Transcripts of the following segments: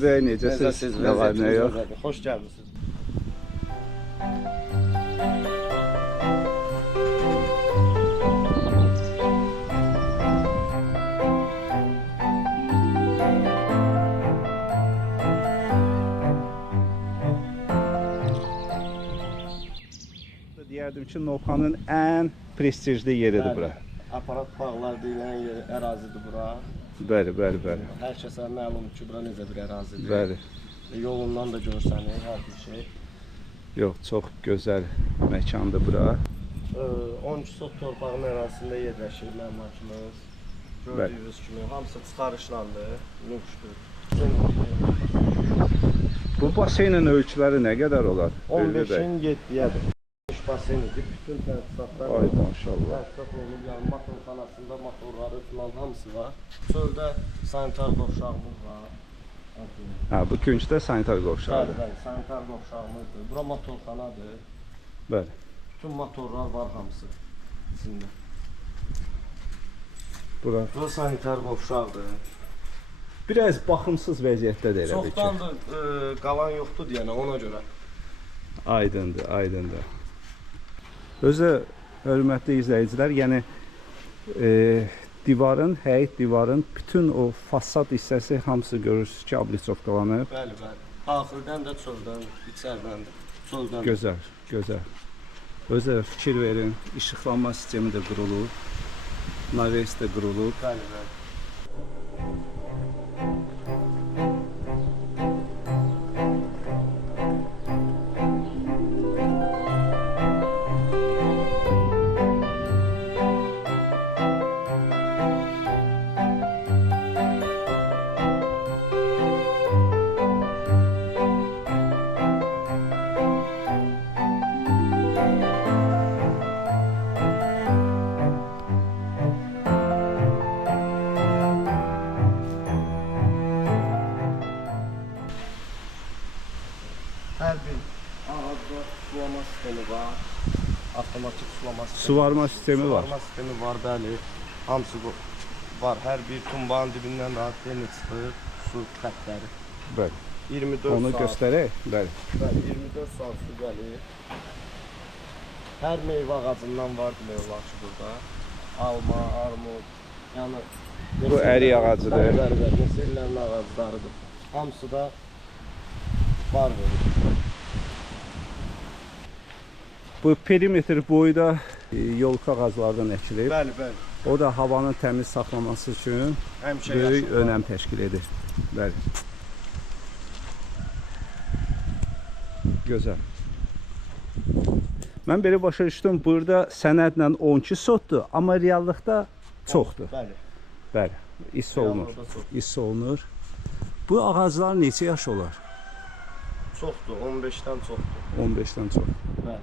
Şükür bəy, necəsiz? Nə var, nə yox? Xoş gəlmisiniz. Deyərdim ki, Novxanın ən prestijli yeridir bura. Aparat bağlar deyilən yeri, ərazidir bura. Bəli, bəli, bəli. Hər kəsə məlumdur ki, bura necə bir ərazidir. Bəli. Yolundan da görsənir hər bir şey. Yox, çox gözəl məkandır bura. 12 sot torpağın ərazisində yerləşir mənim hakimiz. Gördüyünüz kimi hamısı çıxarışlandı, nüqşdür. Bu baseynin ölçüləri nə qədər olar? 15-in 7-yədir. Basen idi, bütün təsisatlar. Ay maşallah. Təsisat olunub, yəni motorxanasında motorları falan hamısı var. Çöldə sanitar qovşağımız var. Ha, bu küncdə sanitar qovşağıdır. Bəli, sanitar qovşağımızdır. Bura motorxanadır. Bəli. Bütün motorlar var hamısı içində. Bura sanitar qovşaqdır. biraz baxımsız vəziyyətdədir elə bir ki. Çoxdandır qalan yoxdur deyənə ona görə. Aydındır, aydındır. Özü hörmətli izləyicilər, yəni divarın, həyət divarın bütün o fasad hissəsi hamısı görürsünüz ki, ablitsovkalanıb. Bəli, bəli. Daxildən də çöldən, içərdən də çöldən. Gözəl, gözəl. Özü fikir verin, işıqlanma sistemi də qurulub, naves də qurulub. Bəli, bəli. Hər bir ağacda sulama sistemi var, avtomatik sulama sistemi. Suvarma sistemi var. Suvarma sistemi var, bəli. Hamısı var. Hər bir tumbanın dibindən rahat demir çıxır, su xətləri. Bəli. 24 Onu saat. göstərək. Bəli. Bəli, 24 saat su gəlir. Hər meyvə ağacından var meyvələr burada. Alma, armud, yəni Bu ərik ağacıdır. Bəli, bəli, mesirlərin ağaclarıdır. Hamısı da var verir. Bu perimetr boyda yolka ağaclardan əkilib. Bəli, bəli. O da havanın təmiz saxlaması üçün Həmişə böyük yaşıl önəm təşkil edir. Bəli. Gözəl. Mən belə başa düşdüm, burada sənədlə 12 sotdur, amma reallıqda çoxdur. Bəli. Bəli, hiss olunur. Reallıqda çox. Hiss olunur. Bu ağaclar neçə yaş olar? Çoxdur, 15-dən çoxdur. 15-dən çox. Bəli.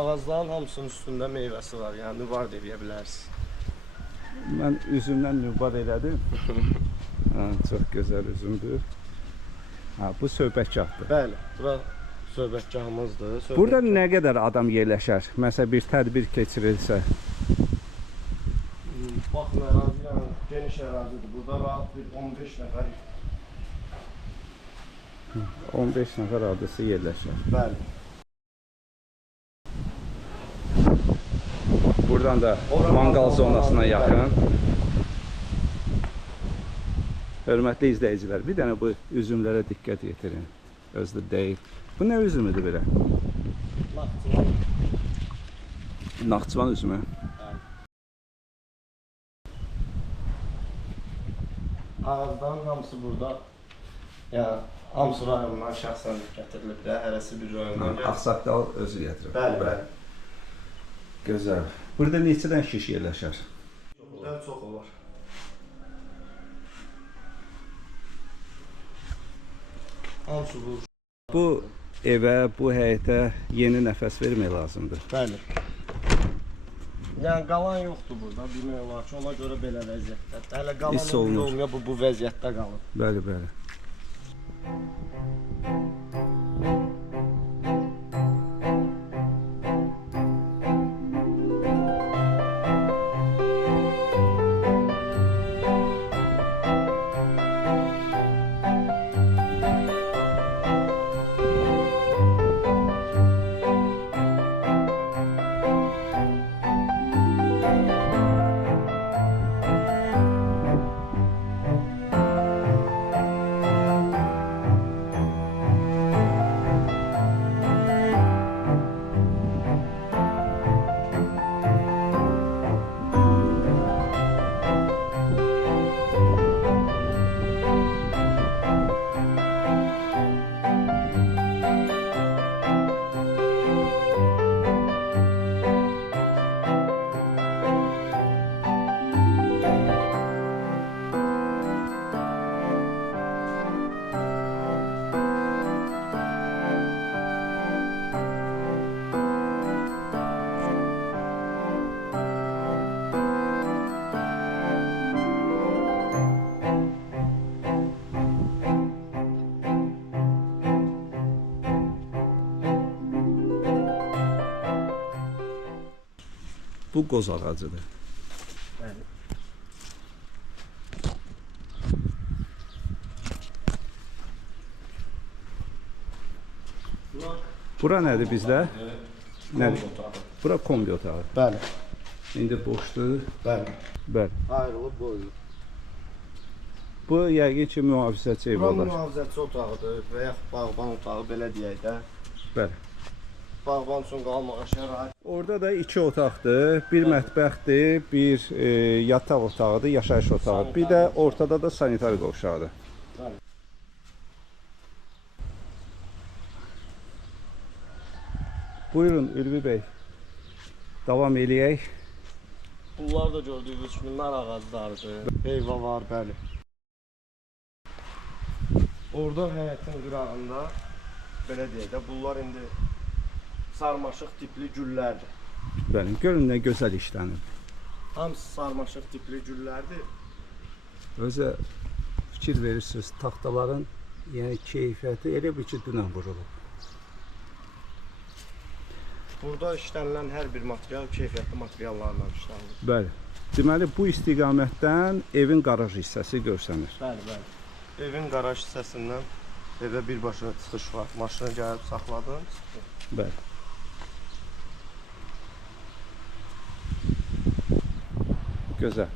Ağacların hamısının üstündə meyvəsi var, yəni var deyə bilərsiniz. Mən üzümdən nübar elədim. Çox gözəl üzümdür. Bu söhbətgahdır. Bəli, bura söhbətgahımızdır. Burada nə qədər adam yerləşər? Məsələn, bir tədbir keçirilsə. Baxın, ərazi yəni geniş ərazidir. Burada rahat bir 15 nəfər. 15 nəfər adası yerləşər. Bəli. Buradan da mangal zonasına yaxın. Hörmətli izləyicilər, bir dənə bu üzümlərə diqqət yetirin. Özdə deyil. Bu nə üzümüdür belə? Naxçıvan. Naxçıvan üzümü. Ağızdan hamısı burada. Yəni hamısı rayonundan şəxsən gətirilib də, hərəsi bir rayondan gəlir. Ağsaqqal özü gətirib. Bəli, bəli. Gözəl. Burada neçə dənə şiş yerləşər? Burada çox olar. Hamısı bu. Bu evə, bu həyətə yeni nəfəs vermək lazımdır. Bəli. Yəni qalan yoxdur burada, demək olar ki, ona görə belə vəziyyətdə. Hələ Hiss qalan olunur. olmuyor, bu vəziyyətdə qalır. Bəli, bəli. Bu qoz ağacıdır. Bəli. Bura nədir bizdə? Nədir? Otağı. Bura kombi otağı. Bəli. İndi boşdur. Bəli. Bəli. Ayrılıb qoyulub. Bu yəqin ki, mühafizəçi ev Buranın olar. mühafizəçi otağıdır və yaxud bağban otağı belə deyək də. Bəli. Bağban üçün qalmağa şərait. Orada da iki otaqdır. Bir mətbəxdir, bir yataq otağıdır, yaşayış otağı. Bir də ortada da sanitar qovşağıdır. Bəli. Buyurun Ülvi bəy. Davam eləyək. Bunlar da gördüyünüz kimi nar ağaclarıdır. Heyva var, bəli. Orada həyətin qırağında belə deyək də, bunlar indi sarmaşıq tipli güllərdir. Bəli, görün nə gözəl işlənib. Hamısı sarmaşıq tipli güllərdir. Özə fikir verirsiniz, taxtaların yəni keyfiyyəti elə bir ki, dünən vurulub. Burada işlənilən hər bir material keyfiyyətli materiallarla işlənilir. Bəli. Deməli, bu istiqamətdən evin qaraj hissəsi görsənir. Bəli, bəli. Evin qaraj hissəsindən evə birbaşa çıxış var. Maşını gəlib saxladın. Bəli. Gözəl.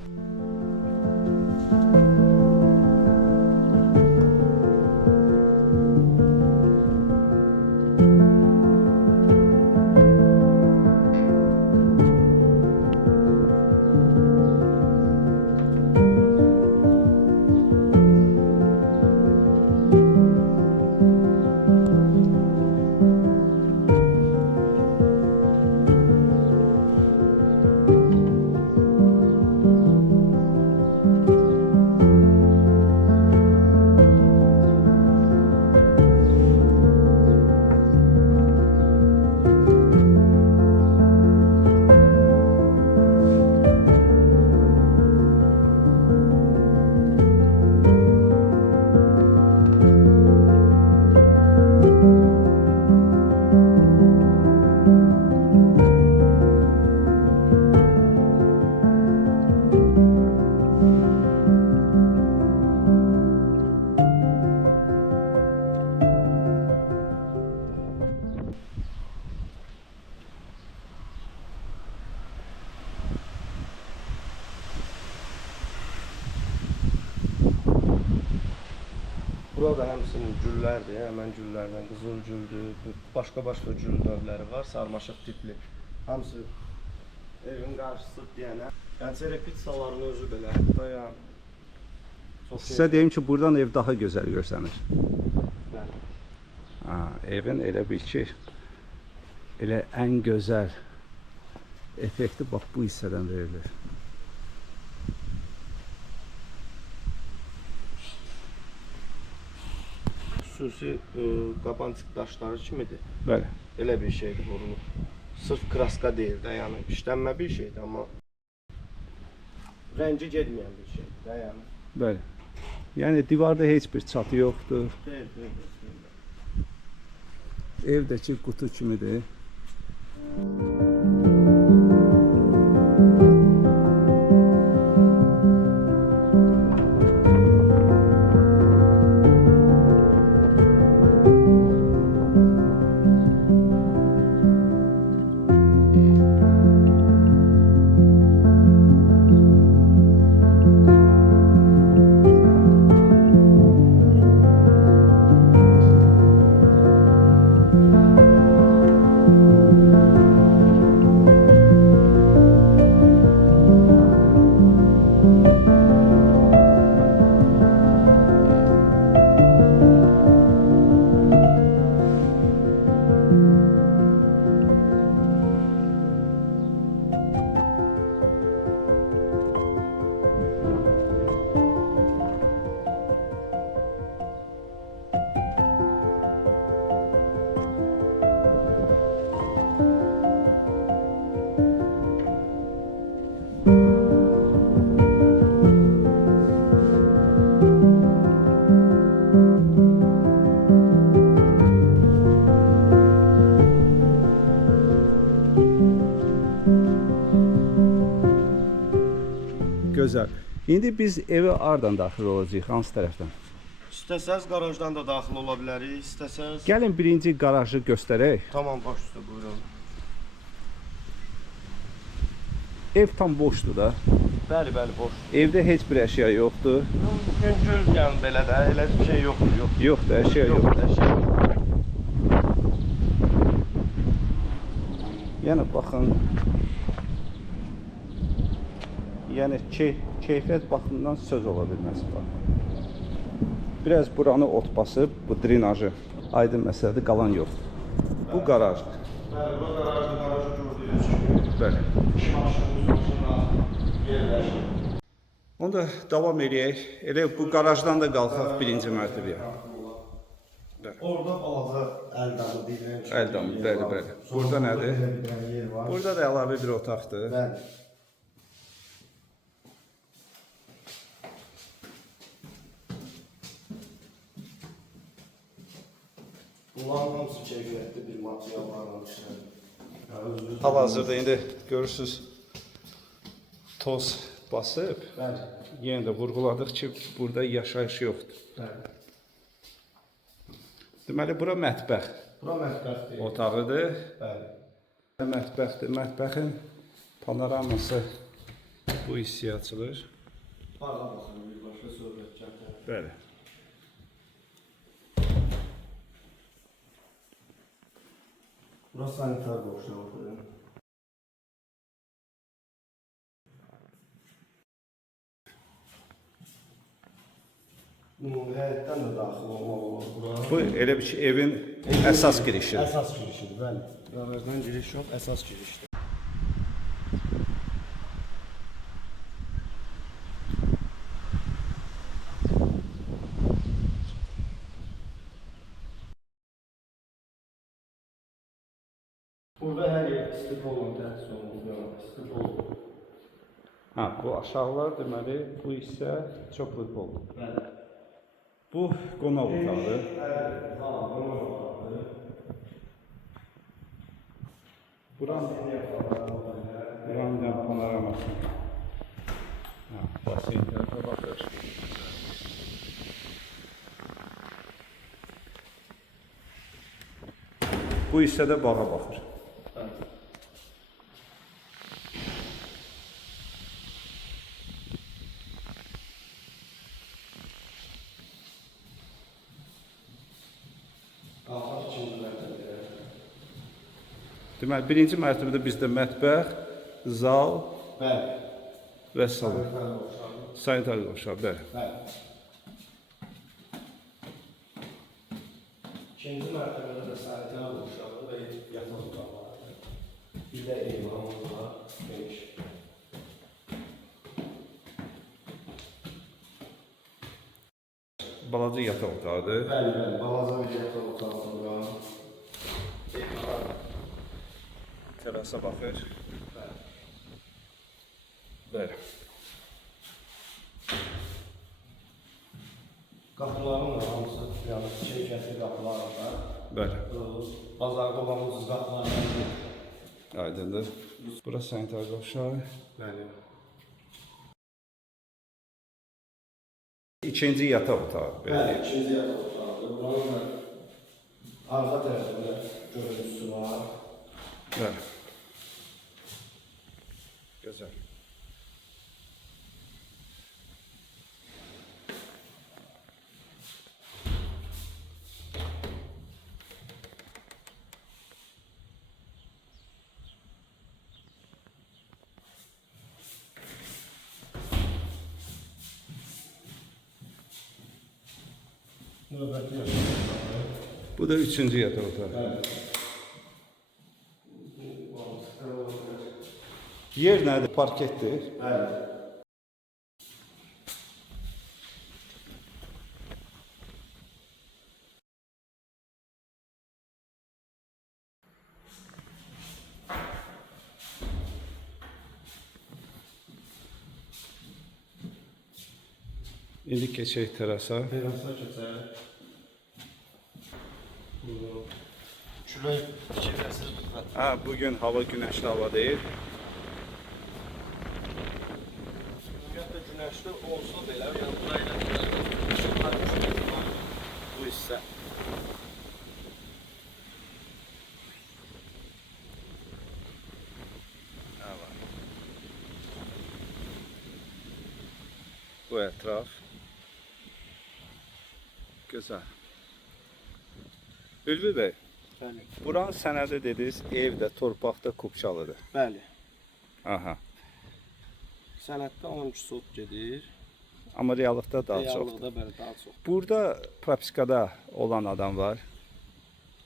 hamısının güllərdir. Həmən güllərdən qızıl güldür, başqa gül növləri var, sarmaşıq tipli. Hamısı evin qarşısı deyənə. Yəni repetisaların özü belə, hətta yəni. Sizə deyim ki, buradan ev daha gözəl görsənir. Bəli. Ha, evin elə bil ki, elə ən gözəl effekti bax bu hissədən verilir. Xüsusi qabancıq daşları kimidir. Bəli. Elə bir şeydir vurulur. Sırf kraska deyil də, yəni işlənmə bir şeydir, amma rəngi getməyən bir şeydir də, yəni. Bəli. Yəni divarda heç bir çatı yoxdur. Deyil. Evdəki qutu kimidir. Gözəl. İndi biz evə hardan daxil olacağıq? Hansı tərəfdən? İstəsəz qarajdan da daxil ola bilərik, istəsəz... Gəlin birinci qarajı göstərək. Tamam, baş üstə buyurun. Ev tam boşdur da. Bəli, boş. Evdə heç bir əşya yoxdur. Gündüz yəni belə də, elə bir şey yoxdur, yox. Yoxdur, əşya yoxdur. Əşya yoxdur. Yəni baxın. Yəni keyfiyyət baxımından söz ola bilməz bax. Biraz buranı ot basıb, bu drenajı aydın məsələdir, qalan yoxdur. Bu qarajdır. Bəli, bu qarajda qarajı gördüyünüz kimi. Bəli. İki maşınımız maşınla yerləşir. Onda davam eləyək. Elə bu qarajdan da qalxaq birinci mərtəbəyə. Orada balaca əldamı deyilən kimi. Əldamı, bəli. Burada nədir? Burada da əlavə bir otaqdır. Bəli. Bunların hamısı keyfiyyətli bir materiallarla işlənir. Hal-hazırda indi görürsünüz toz basıb. Bəli. Yenə də vurğuladıq ki, burada yaşayış yoxdur. Bəli. Deməli, bura mətbəx Bura mətbəxdir. otağıdır. Bəli. Mətbəxdir. Mətbəxin panoraması bu hissəyə açılır. Bağa baxın, birbaşa söhbət gətirir. Bəli. Bura sanitar boşluqdur. Həyətdən də daxil olmaq olur bura. Bu elə bir ki, evin əsas girişidir. Əsas girişidir, bəli. Qarajdan giriş yox, əsas girişdir. Burada hər yer isti polun təhsil olunur, isti polun. Ha, bu aşağılar deməli, bu hissə çoxlu poldur. Bəli. Bu qonaq otağıdır. Bəli, qonaq otağıdır. Buranın panoraması. Ha, basen tərəfə baxır. Bu hissədə bağa baxır. Deməli, birinci mərtəbədə bizdə mətbəx, zal Bəli. və salon. Bəli, oxşardır. Sanitar qovşağı, bəli. Bəli. İkinci mərtəbədə də sanitar qovşağı və yataq otaqları. Bir də eyvanımız var, geniş. Balaca yataq otağıdır. Bəli, bəli. Balaca bir yataq otağımız var. Terasa baxır. Bəli. Qapıların da hamısı, yəni keyfiyyətli qapılar var. Bəli. Bazarda olan ucuz qapılar var. Aydındır. Burası sanitar qovşağı. Bəli. İkinci yataq otağı. Bəli, ikinci yataq otağıdır. Buranın da arxa tərəfində görüntüsü var. Bəli. Gözəl. Növbəti yataq otağı. Bu da üçüncü yataq otağı. Bəli. Yer nədir? Parketdir. Bəli. İndi keçək terasa. Terasa keçək. Buyurun. Külək fikirlərsiz lütfən. Ha, bugün hava günəşli hava deyil. Ümumiyyətlə günəşli olsa belə, yəni burayla işıqlar bu hissə. Bu ətraf. Gözəl. Ülvi bəy, Bəli. buranın sənədi dediniz, evdə, torpaqda, kupçalıdır. Bəli. Aha. Sənətdə 12 sot gedir. Amma reallıqda daha çoxdur. Reallıqda bəli daha çox. Burada propiskada olan adam var?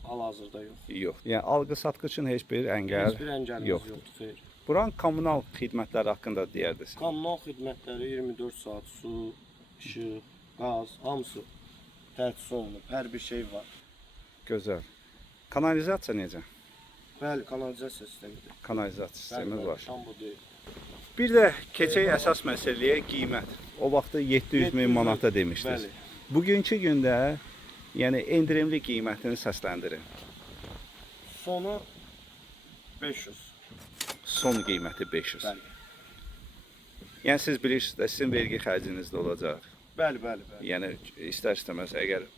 Hal-hazırda yox. Yox. Yəni alqı-satqı üçün heç bir əngəl Heç bir əngəlimiz yoxdur. yoxdur, xeyr. Buranın kommunal xidmətləri haqqında deyərdiniz. Kommunal xidmətləri 24 saat su, işıq, qaz, hamısı təchiz olunub. Hər bir şey var. Gözəl. Kanalizasiya necə? Bəli, kanalizasiya sistemidir. Kanalizasiya sistemi var. Şambo deyil. Bir də keçək əsas məsələyə qiymət. O vaxtda 700 min manata demişdiniz. Bəli. Bugünkü gündə yəni endirimli qiymətini səsləndirin. Sonu 500. Son qiyməti 500. Bəli. Yəni siz bilirsiniz də sizin vergi xərciniz də olacaq. Bəli, bəli, bəli. Yəni istər-istəməz əgər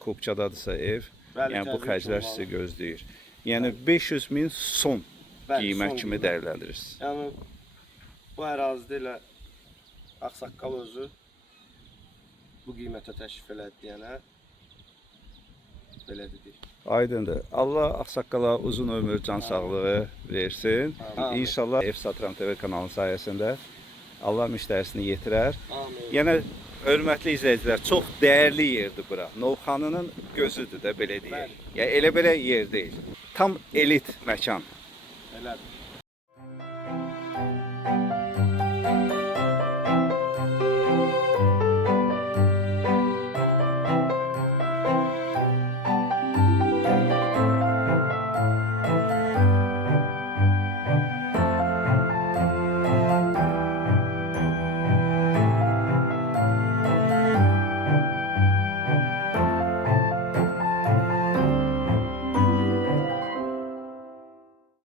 kupçadadırsa ev, Bəli, yəni bu təbii ki, xərclər olmalı. sizi gözləyir. Yəni 500 min son Bəli, qiymət son kimi qiymət. dəyərləndirirsiniz. Yəni bu ərazidə elə Ağsaqqal özü bu qiymətə təklif elədi deyənə belə dedik. Aydındır. Allah ağsaqqala uzun ömür, can sağlığı versin. Amin. İnşallah Ev Satıram TV kanalı sayəsində Allah müştərisini yetirər. Amin. Yəni hörmətli izləyicilər, çox dəyərli yerdir bura. Novxanının gözüdür də belə deyək. Bəli. Yəni elə belə yer deyil. Tam elit məkan. Elədir.